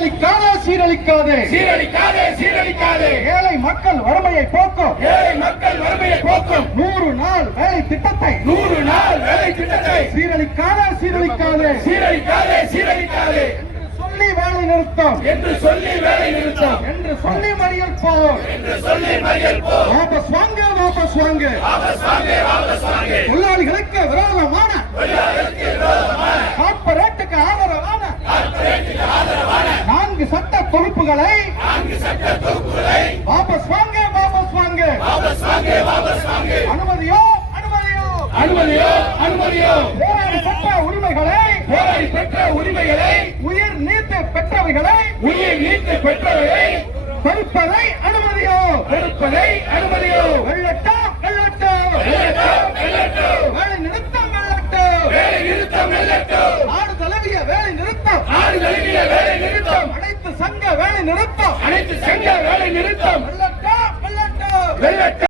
சீரழிக்காதே சீரழிக்காதே சீரழிக்காதே சீரழிக்காதே ஏழை மக்கள் வறுமையை போக்கும் ஏழை மக்கள் வறுமையை போக்கும் 100 நாள் வேலை திட்டத்தை 100 நாள் வேலை திட்டத்தை சீரழிக்காதே சீரழிக்காதே சீரழிக்காதே சீரழிக்காதே சொல்லி வேலை நிறுத்தம் என்று சொல்லி வேலை நிறுத்தம் என்று சொல்லி மறியல் போர் என்று சொல்லி மறியல் போர் வாபஸ் வாங்க வாபஸ் வாங்க வாபஸ் வாங்க வாபஸ் வாங்க தொழிலாளிகளுக்கு விரோதமான கார்ப்பரேட்டுக்கு ஆதரவான 4 சட்ட தொகுப்புகளை வாபஸ் வாங்க வாபஸ் வாங்க வாபஸ் வாங்க வாபஸ் வாங்க அனுமதியோ அனுமதியோ அனுமதியோ அனுமதியோ போராடி பெற்ற உரிமைகளை போராடி பெற்ற உரிமைகளை உயிர் நீத்து பெற்றவைகளை உயிர் நீத்து பெற்றவர்களை கொடுப்பதை அனுமதியோ கொடுப்பதை அனுமதியோ வெள்ளட்டம் வெள்ளட்டம் வெல்லட்டும் வெல்லட்டும் வேலை நிறுத்தம் வெள்ளட்டம் வேலை நிறுத்தம் வெல்லட்டும் நாடு தழுவிய வேலை நிறுத்தம் நாடு தழுவிய வேலை நிறுத்தம் அனைத்து சங்க வேலை நிறுத்தம் அனைத்து சங்க வேலை நிறுத்தம் வெள்ளட்டம் வெள்ளட்டம் வெல்லட்டும்